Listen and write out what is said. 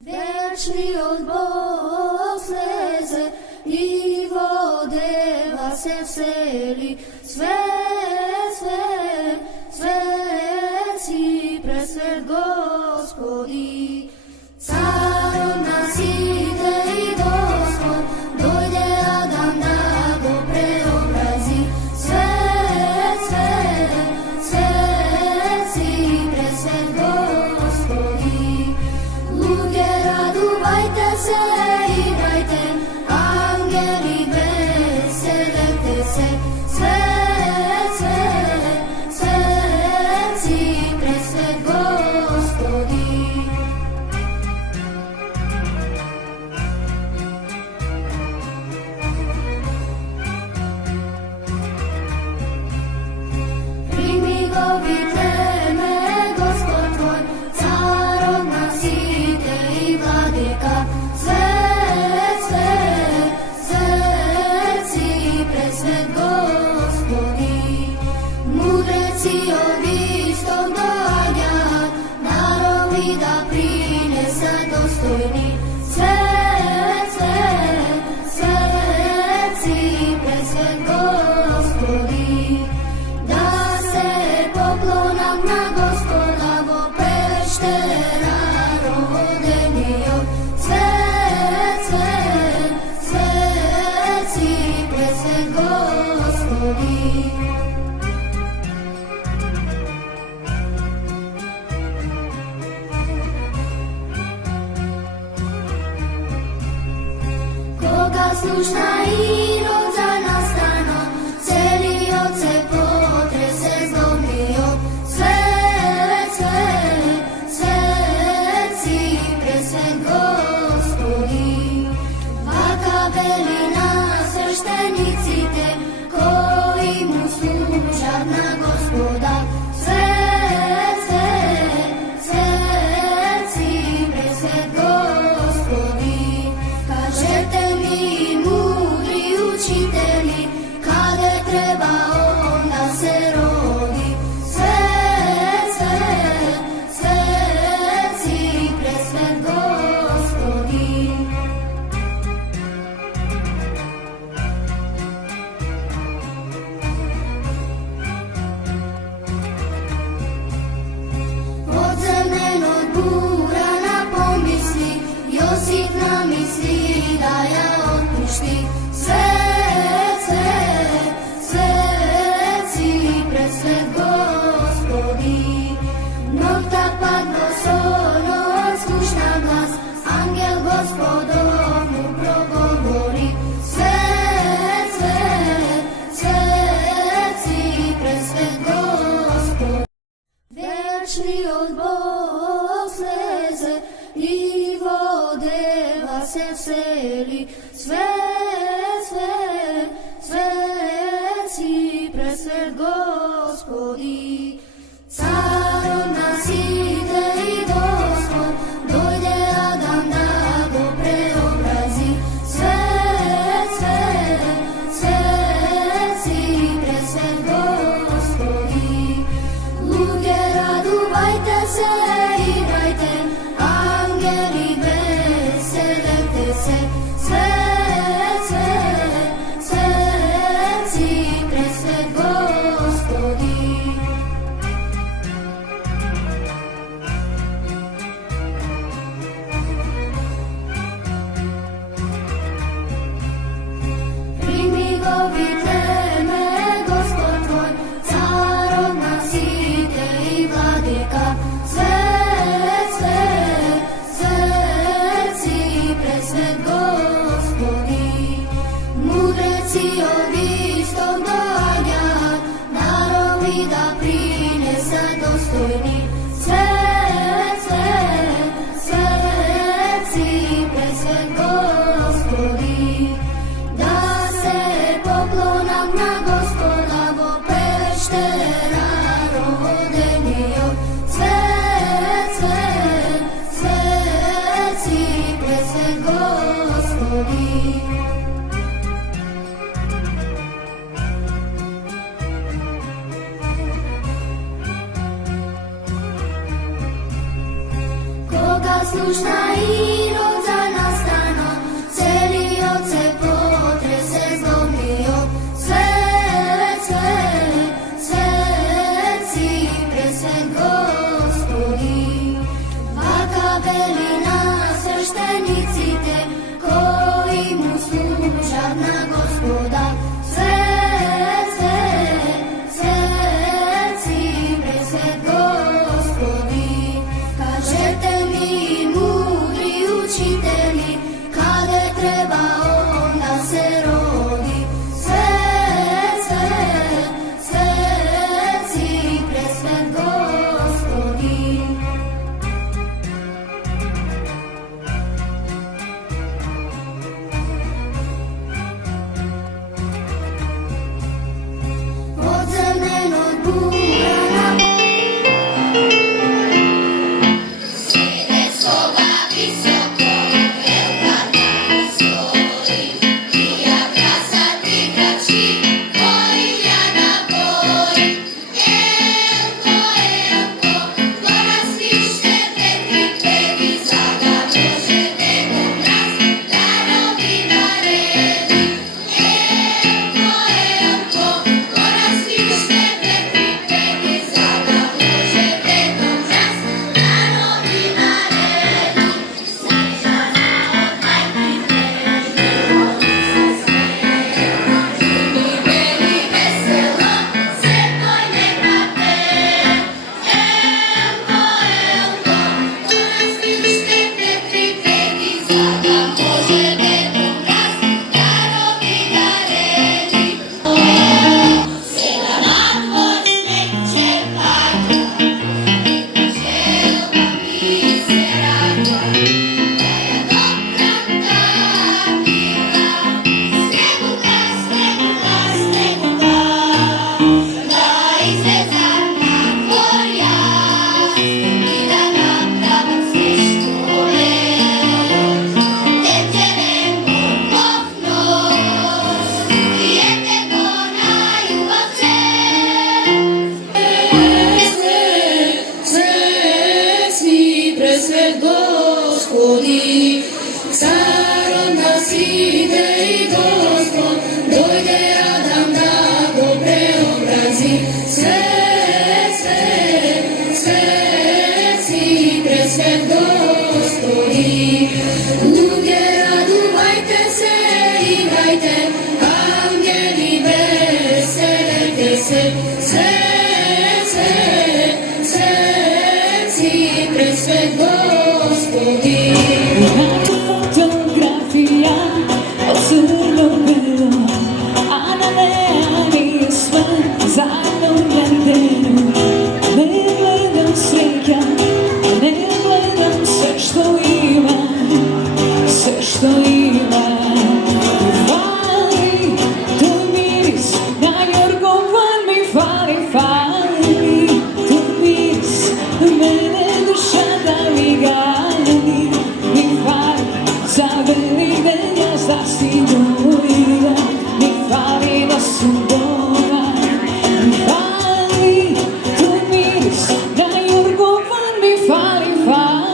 Вечниот Бог слезе и во дева се всели. Свет, свет, свет си пресвет Господи. Царот на сите и Господ, дојде Адам да го преобрази. Свет, свет, свет си пресвет Господи. Луѓе, радувајте се, играјте, ангели веселете се. Свет, свет, свет си пресвет Господи. Прими го Витлеме, Господ твој, царот на сите и владика. Свет, свет, свет си пресвет Господи. Мудреци од исток доаѓаат, народи да принесат достојни. Свет, свет, свет си пресвет Господи. Да се поклонат на Господа во пештера родениот. Свет, свет, свет си пресвет Господи. Кога слушна Ирод за настанот, целиот се потресе злобниот. Свет, свет, свет си пресвет Господи. Вака вели на свештениците, кои му служат на Господа. Свет, свет, свет си пресвет Господи. Кажете ми, мудри учители, каде треба он да се роди. Свет, свет, свет си пресвет Господи. Од земенот бура на помисли, Јосиф намисли да ја отпушти. Свет, свет, свет си пресвет Господи. Ноќта падна соно од слушна глас, ангел Господов му проговори. Свет, свет, свет си пресвет Господи. Вечниот Бог слезе и во дева се всели. Свет, свет, свет си пресвет Господи. Царот на сите и Господ, дојде Адам да го преобрази. Свет, свет, свет си пресвет Господи. Луѓе, радувајте се, играјте, ангели веселете се. Свет, poslušna i rodzana strana, celio se potrese zlomio, svet, svet, svet si presvet Gospodi. Vaka velina sveštenicite, koji mu služat na Gospoda, svet, svet, svet si presvet Gospodi. Kažete mi mudri učitelji, kade treba onda se rodi, svet, svet, svet si presvet Gospodi. Od zelenog bura na presvet Gospodi, car od nas ide i Gospod, dojde Adam da go preobrazi. Svet, svet, svet si presvet Gospodi. Ludzie, radujte se, igrajte, angeli veselite se. Svet, svet, svet si presvet Gospodi. Fotografija od crno-belo, a na meni je sve zanovljeno. Ne gledam sreća, ne gledam sve što imam, sve što imam. Mi fali tvoj miris, na jorgovan mi fali, fali tvoj miris, mene duša da mi gani. Mi fali za velitenja, za si moja, mi fali da su doma. Mi fali tvoj miris, na jorgovan mi fali, fali